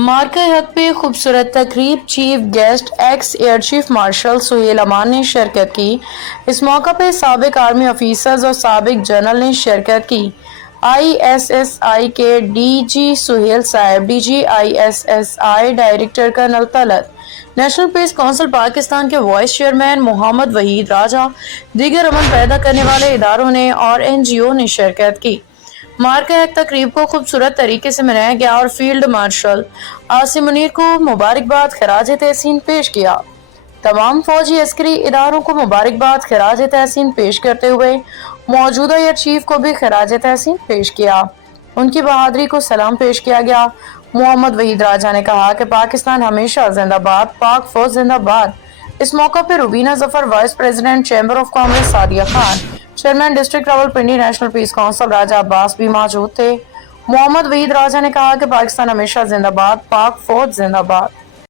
मार्का हक पे खूबसूरत तकरीब chief guest ex air chief marshal Suhail Aman ने शिरकत की। इस मौका पर साबिक आर्मी ऑफिसर्स और साबिक जनरल ने शिरकत की। ISSI के DG सुहेल साहब, DG ISSI director colonel Talat, national peace council Pakistan के वाइस चेयरमैन मोहम्मद वहीद राजा, दीगर अमन पैदा करने वाले इदारों ने और NGO ने शिरकत की। मार्का हक तकरीब को खूबसूरत तरीके से मनाया गया और फील्ड मार्शल आसिम मुनीर को मुबारकबाद खराज तहसीन पेश किया। तमाम फौजी अस्करी इदारों को मुबारकबाद खराज तहसीन पेश करते हुए मौजूदा एयर चीफ को भी खराज तहसीन पेश किया। उनकी बहादुरी को सलाम पेश किया गया। मोहम्मद वहीद राजा ने कहा कि पाकिस्तान हमेशा जिंदाबाद, पाक फौज जिंदाबाद। इस मौका पर Rubina Zafar, vice president chamber of commerce Sadia Khan, chairman district Rawalpindi national peace council Raja Abbas भी मौजूद थे। मोहम्मद वहीद राजा ने कहा कि पाकिस्तान हमेशा जिंदाबाद, पाक फौज जिंदाबाद।